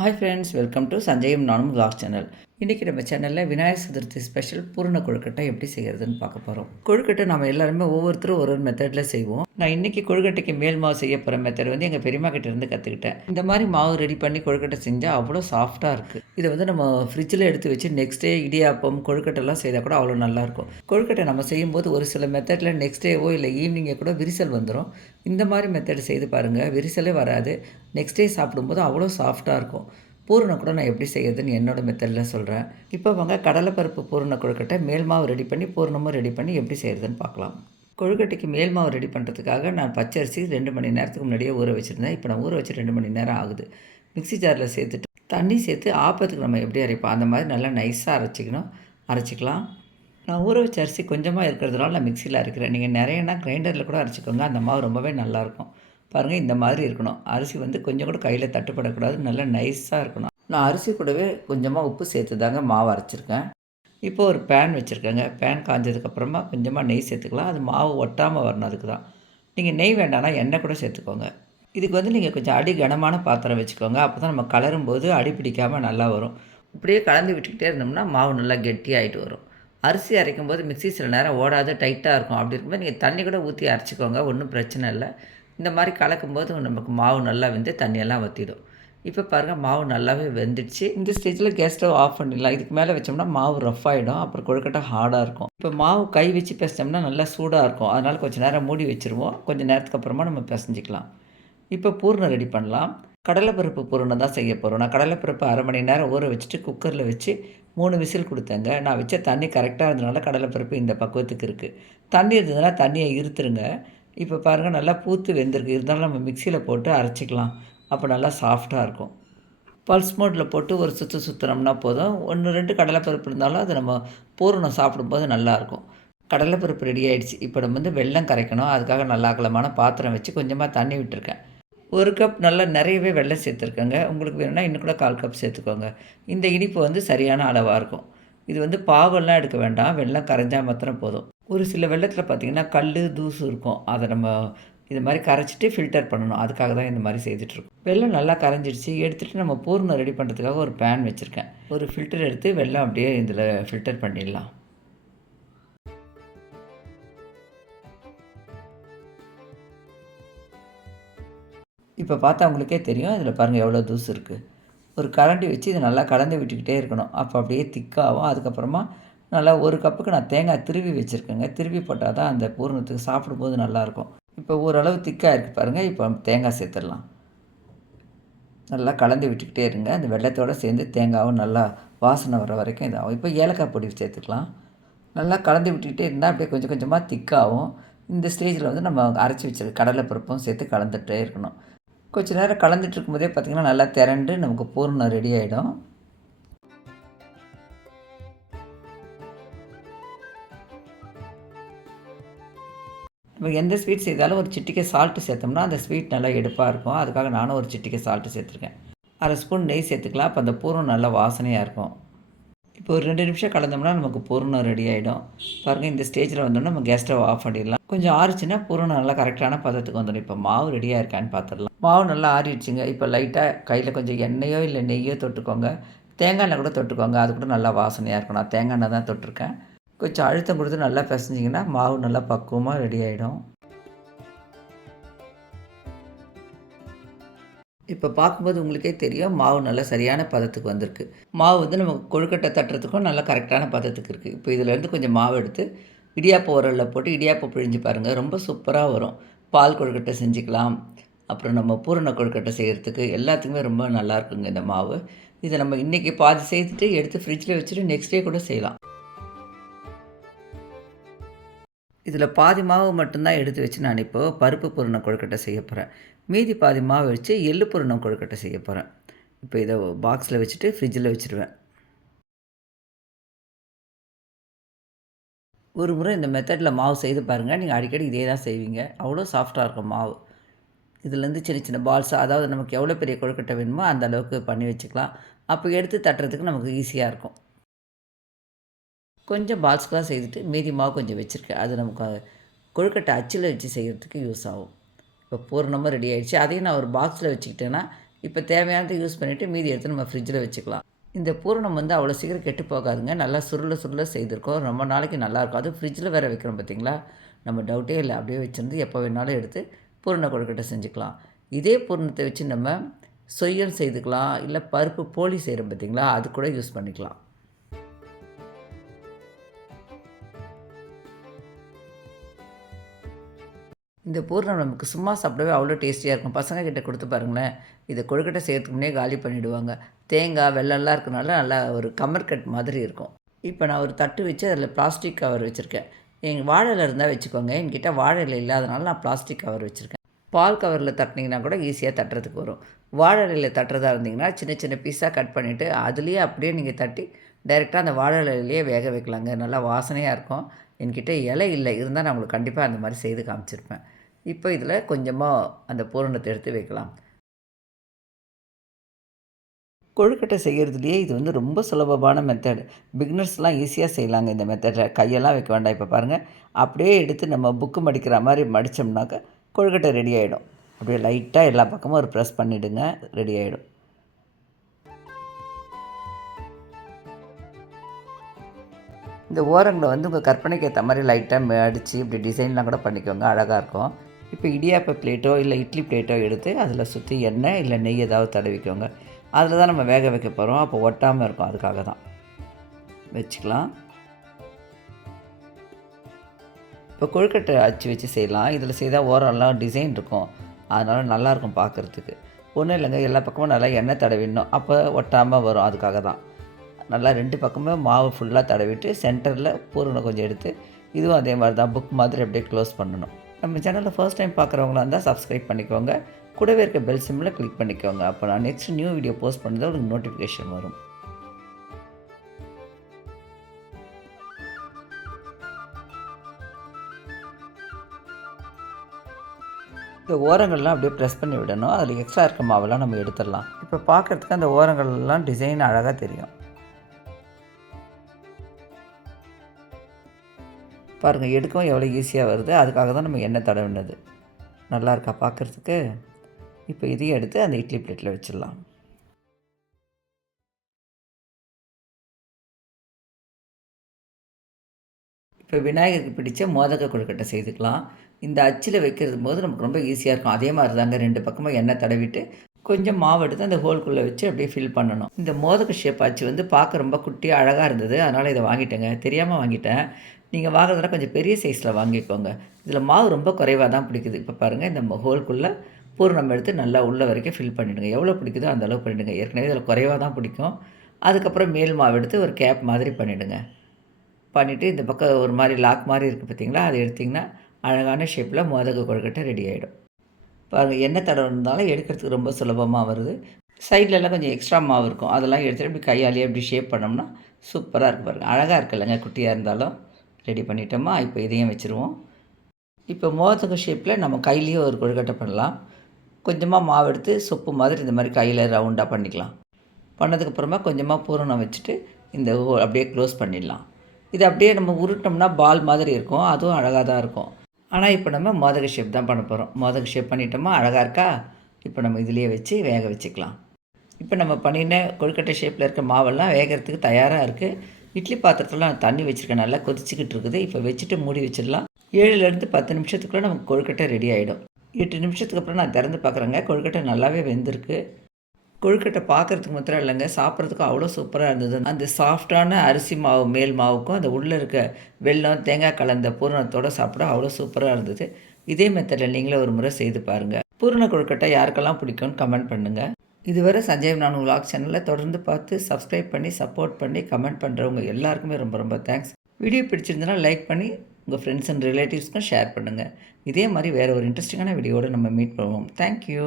Hi friends welcome to Sanjayam நானும் vlog channel இன்றைக்கி நம்ம சேனலில் விநாயகர் சதுர்த்தி ஸ்பெஷல் பூரண கொழுக்கட்டை எப்படி செய்கிறதுன்னு பார்க்க போகிறோம் கொழுக்கட்டை நம்ம எல்லாருமே ஒவ்வொருத்தரும் ஒரு ஒரு மெத்தடில் செய்வோம். நான் இன்றைக்கி கொழுக்கட்டைக்கு மேல் மாவு செய்ய போகிற மெத்தட் வந்து எங்கள் பெரியம்மா கிட்டேருந்து கற்றுக்கிட்டேன் இந்த மாதிரி மாவு ரெடி பண்ணி கொழுக்கட்டை செஞ்சால் அவ்வளோ சாஃப்டாக இருக்குது இதை வந்து நம்ம ஃப்ரிட்ஜில் எடுத்து வச்சு நெக்ஸ்ட் டே இடியாப்பம் கொழுக்கட்டைலாம் செய்தால் கூட அவ்வளோ நல்லாயிருக்கும் கொழுக்கட்டை நம்ம செய்யும்போது ஒரு சில மெத்தடில் நெக்ஸ்ட் டேவோ இல்லை ஈவினிங்கே கூட விரிசல் வந்துடும் இந்த மாதிரி மெத்தட் செய்து பாருங்கள் விரிசலே வராது. நெக்ஸ்ட் டே சாப்பிடும்போது அவ்வளோ சாஃப்டாக இருக்கும். பூரணம் கூட நான் எப்படி செய்யறதுன்னு என்னோட மெத்தடில் சொல்கிறேன் இப்போ வாங்க கடலைப்பருப்பு பூரண கொழுக்கட்டை மேல் மாவு ரெடி பண்ணி பூரணமும் ரெடி பண்ணி எப்படி செய்கிறதுன்னு பார்க்கலாம். கொழுக்கட்டைக்கு மேல் மாவு ரெடி பண்ணுறதுக்காக நான் பச்சரிசி ரெண்டு மணி நேரத்துக்கு முன்னாடியே ஊற வச்சுருந்தேன். இப்போ நான் ஊற வச்சு ரெண்டு மணி நேரம் ஆகுது. மிக்சி ஜாரில் சேர்த்துட்டு தண்ணி சேர்த்து ஆப்பத்துக்கு நம்ம எப்படி அரைப்போம்? அந்த மாதிரி நல்லா நைஸாக அரைச்சிக்கணும். அரைச்சிக்கலாம். நான் ஊற வச்ச அரிசி கொஞ்சமாக இருக்கிறதுனால நான் மிக்சியில் அரைக்கிறேன். நீங்கள் நிறையனா கிரைண்டரில் கூட அரைச்சிக்கோங்க. அந்த மாவு ரொம்பவே நல்லாயிருக்கும் பாருங்கள் இந்த மாதிரி இருக்கணும். அரிசி வந்து கொஞ்சம் கூட கையில் தட்டுப்படக்கூடாது. நல்லா நைஸாக இருக்கணும். நான் அரிசி கூடவே கொஞ்சமாக உப்பு சேர்த்து தாங்க மாவு அரைச்சிருக்கேன். இப்போ ஒரு பேன் வச்சுருக்கேங்க. பேன் காஞ்சதுக்கப்புறமா கொஞ்சமாக நெய் சேர்த்துக்கலாம். அது மாவு ஒட்டாமல் வரணும் அதுக்கு தான் நீங்கள் நெய் வேண்டாம்னா எண்ணெய் கூட சேர்த்துக்கோங்க. இதுக்கு வந்து நீங்கள் கொஞ்சம் அடி கனமான பாத்திரம் வச்சுக்கோங்க. அப்போ தான் நம்ம கலரும் போது அடி பிடிக்காமல் நல்லா வரும். இப்படியே கலந்து விட்டுக்கிட்டே இருந்தோம்னா மாவு நல்லா கெட்டியாகிட்டு வரும். அரிசி அரைக்கும் போது மிக்ஸி சில நேரம் ஓடாது டைட்டாக இருக்கும். அப்படி இருக்கும்போது நீங்கள் தண்ணி கூட ஊற்றி அரைச்சிக்கோங்க. ஒன்றும் பிரச்சனை இல்லை. இந்த மாதிரி கலக்கும்போது நமக்கு மாவு நல்லா வெந்து தண்ணியெல்லாம் வற்றிடும் இப்போ பாருங்கள் மாவு நல்லாவே வெந்துடுச்சு. இந்த ஸ்டேஜில் கேஸ் ஸ்டவ் ஆஃப் பண்ணிடலாம். இதுக்கு மேலே வச்சோம்னா மாவு ரஃப் ஆகிடும் அப்புறம் கொழுக்கட்டை ஹார்டாக இருக்கும். இப்போ மாவு கை வச்சு பிசைச்சோம்னா நல்லா சூடாக இருக்கும். அதனால் கொஞ்சம் நேரம் மூடி வச்சுருவோம். கொஞ்சம் நேரத்துக்கு அப்புறமா நம்ம பிசைஞ்சிக்கலாம். இப்போ பூர்ணம் ரெடி பண்ணலாம். கடலைப்பருப்பு பூர்ணம் தான் செய்ய போகிறோம் நான் கடலைப்பருப்பு அரை மணி நேரம் ஊற வச்சுட்டு குக்கரில் வச்சு மூணு விசில் கொடுத்தேங்க. நான் வச்ச தண்ணி கரெக்டாக இருந்தனால கடலைப்பருப்பு இந்த பக்குவத்துக்கு இருக்குது தண்ணி இருந்ததுன்னா தண்ணியை இருத்துருங்க இப்போ பாருங்கள் நல்லா பூத்து வெந்திருக்கு. இருந்தாலும் நம்ம மிக்சியில் போட்டு அரைச்சிக்கலாம். அப்போ நல்லா சாஃப்டாக இருக்கும். பல்ஸ் மோட்டில் போட்டு ஒரு சுற்று சுற்றுனோம்னா போதும். ஒன்று ரெண்டு கடலைப்பருப்பு இருந்தாலும் அது நம்ம பூரணம் சாப்பிடும்போது நல்லாயிருக்கும் கடலைப்பருப்பு ரெடி ஆகிடுச்சு இப்போ நம்ம வந்து வெள்ளம் கரைக்கணும். அதுக்காக நல்லா அகலமான பாத்திரம் வச்சு கொஞ்சமாக தண்ணி விட்டுருக்கேன். ஒரு கப் நல்லா நிறையவே வெள்ளம் சேர்த்துருக்கேங்க. உங்களுக்கு வேணும்னா இன்னும் கூட கால் கப் சேர்த்துக்கோங்க. இந்த இனிப்பு வந்து சரியான அளவாக இருக்கும். இது வந்து பாவெல்லாம் எடுக்க வேண்டாம். வெள்ளம் கரைஞ்சால் மாத்திரம் போதும். ஒரு சில வெள்ளத்தில் பார்த்திங்கன்னா கல் தூசு இருக்கும். அதை நம்ம இது மாதிரி கரைச்சிட்டு ஃபில்டர் பண்ணணும். அதுக்காக தான் இந்த மாதிரி செய்துட்ருக்கோம் வெள்ளம் நல்லா கரைஞ்சிடுச்சு எடுத்துகிட்டு நம்ம பூர்ணம் ரெடி பண்ணுறதுக்காக ஒரு பேன் வச்சுருக்கேன். ஒரு ஃபில்டர் எடுத்து வெள்ளம் அப்படியே இதில் ஃபில்டர் பண்ணிடலாம். இப்போ பார்த்தா உங்களுக்கே தெரியும். இதில் பாருங்கள் எவ்வளோ தூசு இருக்குது ஒரு கரண்டி வச்சு இதை நல்லா கலந்து விட்டுக்கிட்டே இருக்கணும். அப்போ அப்படியே திக்காகும் அதுக்கப்புறமா நல்லா ஒரு கப்புக்கு நான் தேங்காய் திருவி வச்சுருக்கேங்க. திருவி போட்டால் தான் அந்த பூரணத்துக்கு சாப்பிடும்போது நல்லாயிருக்கும். இப்போ ஓரளவு திக்காக இருக்குது பாருங்கள் இப்போ தேங்காய் சேர்த்துடலாம். நல்லா கலந்து விட்டுக்கிட்டே இருங்க. அந்த வெள்ளத்தோடு சேர்ந்து தேங்காவும் நல்லா வாசனை வர வரைக்கும் இதாகும். இப்போ ஏலக்காய் பொடி சேர்த்துக்கலாம். நல்லா கலந்து விட்டுக்கிட்டே இருந்தால் அப்படியே கொஞ்சம் கொஞ்சமாக திக்காகும். இந்த ஸ்டேஜில் வந்து நம்ம அரைச்சி வச்சிருக்க கடலை பருப்பும் சேர்த்து கலந்துகிட்டே இருக்கணும். கொஞ்சம் நேரம் கலந்துட்டு இருக்கும்போதே பார்த்திங்கன்னா நல்லா திரண்டு நமக்கு பூர்ணம் ரெடி ஆகிடும் நம்ம எந்த ஸ்வீட் செய்தாலும் ஒரு சிட்டிக்கை சால்ட்டு சேர்த்தோம்னா அந்த ஸ்வீட் நல்லா எடுப்பாக இருக்கும். அதுக்காக நானும் ஒரு சிட்டிக்கை சால்ட்டு சேர்த்துருக்கேன். அரை ஸ்பூன் நெய் சேர்த்துக்கலாம். அப்போ அந்த பூர்ணம் நல்லா வாசனையாக இருக்கும். இப்போ ஒரு ரெண்டு நிமிஷம் கலந்தோம்னா நமக்கு பூர்ணம் ரெடி ஆகிடும் பாருங்கள் இந்த ஸ்டேஜில் வந்தோம்னா நம்ம கேஸ் ஸ்டவ் ஆஃப் பண்ணிடலாம். கொஞ்சம் ஆறிச்சுன்னா பூரணம் நல்லா கரெக்டான பதத்துக்கு வந்துடும். இப்போ மாவு ரெடியாக இருக்கான்னு பார்த்துடலாம் மாவு நல்லா ஆறிடுச்சுங்க. இப்போ லைட்டாக கையில் கொஞ்சம் எண்ணெயோ இல்லை நெய்யோ தொட்டுக்கோங்க. தேங்காய் எண்ணெய் கூட தொட்டுக்கோங்க. அது கூட நல்லா வாசனையாக இருக்கும். நான் தேங்காய் எண்ணெய் தான் தொட்டிருக்கேன். கொஞ்சம் அழுத்தம் கொடுத்து நல்லா பிசைஞ்சிங்கன்னா மாவு நல்லா பக்குவமாக ரெடி ஆகிடும் இப்போ பார்க்கும்போது உங்களுக்கே தெரியும் மாவு நல்லா சரியான பதத்துக்கு வந்திருக்கு. மாவு வந்து நம்ம கொழுக்கட்டை தட்டுறதுக்கும் நல்லா கரெக்டான பதத்துக்கு இருக்குது இப்போ இதிலேருந்து கொஞ்சம் மாவு எடுத்து இடியாப்ப உரலில் போட்டு இடியாப்பம் பிழிஞ்சு பாருங்கள் ரொம்ப சூப்பராக வரும். பால் கொழுக்கட்டை செஞ்சுக்கலாம். அப்புறம் நம்ம பூரண கொழுக்கட்டை செய்கிறதுக்கு எல்லாத்துக்குமே ரொம்ப நல்லா இருக்குங்க இந்த மாவு. இதை நம்ம இன்றைக்கி பாதி செய்துட்டு எடுத்து ஃப்ரிட்ஜில் வச்சுட்டு நெக்ஸ்ட் டே கூட செய்யலாம். இதில் பாதி மாவு மட்டும்தான் எடுத்து வச்சு நான் இப்போது பருப்பு பூரண கொழுக்கட்டை செய்ய போகிறேன். மீதி பாதி மாவு வச்சு எள்ளு பூரணம் கொழுக்கட்டை செய்ய போகிறேன். இப்போ இதை பாக்ஸில் வச்சுட்டு ஃப்ரிட்ஜில் வச்சுருவேன். ஒரு முறை இந்த மெத்தடில் மாவு செய்து பாருங்கள் நீங்கள் அடிக்கடி இதே தான் செய்வீங்க. அவ்வளோ சாஃப்டாக இருக்கும் மாவு. இதுலேருந்து சின்ன சின்ன பால்ஸ் அதாவது நமக்கு எவ்வளோ பெரிய கொழுக்கட்டை வேணுமோ அந்த அளவுக்கு பண்ணி வச்சுக்கலாம். அப்போ எடுத்து தட்டுறதுக்கு நமக்கு ஈஸியாக இருக்கும். கொஞ்சம் பால்ஸ்க்கெலாம் செய்துட்டு மீதி மாவு கொஞ்சம் வச்சுருக்கேன். அது நமக்கு கொழுக்கட்டை அச்சில் வச்சு செய்கிறதுக்கு யூஸ் ஆகும். இப்போ பூரணமாக ரெடி ஆகிடுச்சு அதையும் நான் ஒரு பாக்ஸில் வச்சுக்கிட்டேன்னா இப்போ தேவையானதை யூஸ் பண்ணிவிட்டு மீதி எடுத்து நம்ம ஃப்ரிட்ஜில் வச்சுக்கலாம். இந்த பூரணம் வந்து அவ்வளோ சீக்கிரம் கெட்டு போகாதுங்க. நல்லா சுருள சுருள செய்திருக்கோம். ரொம்ப நாளைக்கு நல்லாயிருக்கும் அது ஃப்ரிட்ஜில் வேறு வைக்கிறோம் பார்த்தீங்களா? நம்ம டவுட்டே இல்லை. அப்படியே வச்சுருந்து எப்போ வேணாலும் எடுத்து பூரண கொழுக்கட்டை செஞ்சுக்கலாம். இதே பூரணத்தை வச்சு நம்ம சொய்யம் செய்துக்கலாம். இல்லை பருப்பு போலி செய்கிறோம் பார்த்தீங்களா? அது கூட யூஸ் பண்ணிக்கலாம். இந்த பூர்ணம் நமக்கு சும்மா சாப்பிடவே அவ்வளோ டேஸ்டியாக இருக்கும். பசங்க கிட்ட கொடுத்து பாருங்களேன். இதை கொழுக்கட்டை செய்கிறதுக்கு முன்னே காலி பண்ணிவிடுவாங்க தேங்காய் வெள்ளம்லாம் இருக்கனால நல்லா ஒரு கமர்கட் மாதிரி இருக்கும். இப்போ நான் ஒரு தட்டு வச்சு அதில் பிளாஸ்டிக் கவர் வச்சுருக்கேன். எங்கள் வாழை இருந்தால் வச்சுக்கோங்க. என்கிட்ட வாழை இல்லாதனால நான் பிளாஸ்டிக் கவர் வச்சுருக்கேன். பால் கவரில் தட்டினீங்கன்னா கூட ஈஸியாக தட்டுறதுக்கு வரும். வாழை தட்டுறதா இருந்தீங்கன்னா சின்ன சின்ன பீஸாக கட் பண்ணிவிட்டு அதுலேயே அப்படியே நீங்கள் தட்டி டைரெக்டாக அந்த வாழை வேக வைக்கலாங்க. நல்லா வாசனையாக இருக்கும். என்கிட்ட இலை இல்லை. இருந்தால் நான் உங்களுக்கு கண்டிப்பாக அந்த மாதிரி செய்து காமிச்சிருப்பேன். இப்போ இதில் கொஞ்சமாக அந்த பூரணத்தை எடுத்து வைக்கலாம். கொழுக்கட்டை செய்கிறதுலையே இது வந்து ரொம்ப சுலபமான மெத்தட் பிகினர்ஸ்லாம் ஈஸியாக செய்யலாங்க இந்த மெத்தடில் கையெல்லாம் வைக்க வேண்டாம் இப்போ பாருங்கள் அப்படியே எடுத்து நம்ம புக்கு மடிக்கிற மாதிரி மடித்தோம்னாக்க கொழுக்கட்டை ரெடி ஆகிடும் அப்படியே லைட்டாக எல்லா பக்கமும் ஒரு ப்ரெஸ் பண்ணிவிடுங்க ரெடி ஆகிடும் இந்த ஓரங்களை வந்து உங்கள் கற்பனைக்கு ஏற்ற மாதிரி லைட்டாக அடித்து இப்படி டிசைன்லாம் கூட பண்ணிக்கோங்க. அழகாக இருக்கும். இப்போ இடியாப்ப பிளேட்டோ இல்லை இட்லி பிளேட்டோ எடுத்து அதில் சுற்றி எண்ணெய் இல்லை நெய் ஏதாவது தடவிக்கோங்க. அதில் தான் நம்ம வேக வைக்க போகிறோம். அப்போ ஒட்டாமல் இருக்கும். அதுக்காக தான். வச்சுக்கலாம். இப்போ கொழுக்கட்டை அச்சு வச்சு செய்யலாம். இதில் செய்தால் ஓரம்லாம் டிசைன் இருக்கும். அதனால் நல்லாயிருக்கும் பார்க்குறதுக்கு. ஒன்றும் இல்லைங்க. எல்லா பக்கமும் நல்லா எண்ணெய் தடவிடணும். அப்போ ஒட்டாமல் வரும். அதுக்காக தான். நல்லா ரெண்டு பக்கமே மாவு ஃபுல்லாக தடவிட்டு சென்டரில் பூரணம் கொஞ்சம் எடுத்து இதுவும் அதே மாதிரி தான். புக் மாதிரி அப்படியே க்ளோஸ் பண்ணணும். நம்ம சேனலில் ஃபர்ஸ்ட் டைம் பார்க்குறவங்களா இருந்தால் சப்ஸ்கிரைப் பண்ணிக்கோங்க. கூடவே இருக்க பெல் சிம்மில் கிளிக் பண்ணிக்கோங்க. அப்போ நான் நெக்ஸ்ட் நியூ வீடியோ போஸ்ட் பண்ணது உங்களுக்கு நோட்டிஃபிகேஷன் வரும். இந்த ஓரங்கள்லாம் அப்படியே ப்ரெஸ் பண்ணி விடணும். அதில் எக்ஸ்ட்ரா இருக்க மாவெல்லாம் நம்ம எடுத்துடலாம். இப்போ பார்க்குறதுக்கு அந்த ஓரங்கள்லாம் டிசைன் அழகாக தெரியும். பாருங்கள் எடுக்கவும் எவ்வளோ ஈஸியாக வருது. அதுக்காக தான் நம்ம எண்ணெய் தடவினது. நல்லா இருக்கா பார்க்குறதுக்கு? இப்போ இதையும் எடுத்து அந்த இட்லி பிளேட்டில் வச்சிடலாம். இப்போ விநாயகருக்கு பிடிச்ச மோதக கொழுக்கட்டை செய்துக்கலாம். இந்த அச்சில் வைக்கிறது போது நமக்கு ரொம்ப ஈஸியாக இருக்கும். அதே மாதிரி தாங்க ரெண்டு பக்கமும் எண்ணெய் தடவிட்டு கொஞ்சம் மாவு எடுத்து அந்த ஹோல்குள்ளே வச்சு அப்படியே ஃபில் பண்ணணும். இந்த மோதக ஷேப் ஆச்சு வந்து பார்க்க ரொம்ப குட்டியாக அழகாக இருந்தது. அதனால் இதை வாங்கிட்டேங்க. தெரியாமல் வாங்கிட்டேன். நீங்கள் வாங்குறதுனா கொஞ்சம் பெரிய சைஸில் வாங்கிக்கோங்க. இதில் மாவு ரொம்ப குறைவாக தான் பிடிக்குது. இப்போ பாருங்கள் இந்த ஹோல்குள்ளே பூர்ணம் எடுத்து நல்லா உள்ள வரைக்கும் ஃபில் பண்ணிவிடுங்க எவ்வளோ பிடிக்குதோ அந்த அளவு பண்ணிவிடுங்க ஏற்கனவே இதில் குறைவாக தான் பிடிக்கும். அதுக்கப்புறம் மேல் மாவு எடுத்து ஒரு கேப் மாதிரி பண்ணிவிடுங்க பண்ணிவிட்டு இந்த பக்கம் ஒரு மாதிரி லாக் மாதிரி இருக்குது பார்த்தீங்களா அதை எடுத்திங்கன்னா அழகான ஷேப்பில் மோதக கொழுக்கட்டை ரெடி ஆகிடும் பாருங்கள் எண்ணெய் தடவை இருந்தாலும் எடுக்கிறதுக்கு ரொம்ப சுலபமாக வருது. சைட்லலாம் கொஞ்சம் எக்ஸ்ட்ரா மாவு இருக்கும். அதெல்லாம் எடுத்துகிட்டு இப்படி கையாலேயே இப்படி ஷேப் பண்ணோம்னா சூப்பராக இருக்குது பாருங்கள் அழகாக இருக்குல்லங்க குட்டியாக இருந்தாலும். ரெடி பண்ணிட்டோமா இப்போ இதையும் வச்சுருவோம். இப்போ மோதக ஷேப்பில் நம்ம கையிலேயே ஒரு கொழுக்கட்டை பண்ணலாம். கொஞ்சமாக மாவு எடுத்து சொப்பு மாதிரி இந்த மாதிரி கையில் ரவுண்டாக பண்ணிக்கலாம். பண்ணதுக்கப்புறமா கொஞ்சமாக பூரணம் வச்சுட்டு இந்த அப்படியே க்ளோஸ் பண்ணிடலாம். இது அப்படியே நம்ம உருட்டோம்னா பால் மாதிரி இருக்கும் அதுவும் அழகாக தான் இருக்கும். ஆனால் இப்போ நம்ம மோதக ஷேப் தான் பண்ண போகிறோம் மோதக ஷேப் பண்ணிட்டோமா அழகாக இருக்கா? இப்போ நம்ம இதிலேயே வச்சு வேக வச்சுக்கலாம். இப்போ நம்ம பண்ணின கொழுக்கட்டை ஷேப்பில் இருக்க மாவெல்லாம் வேகிறதுக்கு தயாராக இருக்குது இட்லி பாத்திரத்தில் நான் தண்ணி வச்சுருக்கேன். நல்லா கொதிச்சிக்கிட்டு இருக்குது. இப்போ வச்சுட்டு மூடி வச்சிடலாம். ஏழுலேருந்து பத்து நிமிஷத்துக்குள்ளே நமக்கு கொழுக்கட்டை ரெடி ஆகிடும் எட்டு நிமிஷத்துக்கு அப்புறம் நான் திறந்து பார்க்குறேங்க கொழுக்கட்டை நல்லாவே வெந்திருக்கு. கொழுக்கட்டை பார்க்குறதுக்கு மாத்திரம் இல்லைங்க. சாப்பிட்றதுக்கும் அவ்வளோ சூப்பராக இருந்தது. அந்த சாஃப்டான அரிசி மாவு மேல் மாவுக்கும் அந்த உள்ளே இருக்க வெல்லம் தேங்காய் கலந்த பூரணத்தோடு சாப்பிட அவ்வளோ சூப்பராக இருந்தது. இதே மெத்தடில் நீங்களே ஒரு முறை செய்து பாருங்கள் பூரண கொழுக்கட்டை யாருக்கெல்லாம் பிடிக்கும்னு கமெண்ட் பண்ணுங்கள் இதுவரை சஞ்சய் நான் விலாக் சேனலை தொடர்ந்து பார்த்து சப்ஸ்கிரைப் பண்ணி சப்போர்ட் பண்ணி கமெண்ட் பண்ணுறவங்க எல்லாருக்குமே ரொம்ப ரொம்ப தேங்க்ஸ் வீடியோ பிடிச்சிருந்தனா லைக் பண்ணி உங்கள் ஃப்ரெண்ட்ஸ் அண்ட் ரிலேட்டிவ்ஸ்க்கும் ஷேர் பண்ணுங்கள் இதே மாதிரி வேறு ஒரு இன்ட்ரெஸ்டிங்கான வீடியோடு நம்ம மீட் பண்ணுவோம். தேங்க்யூ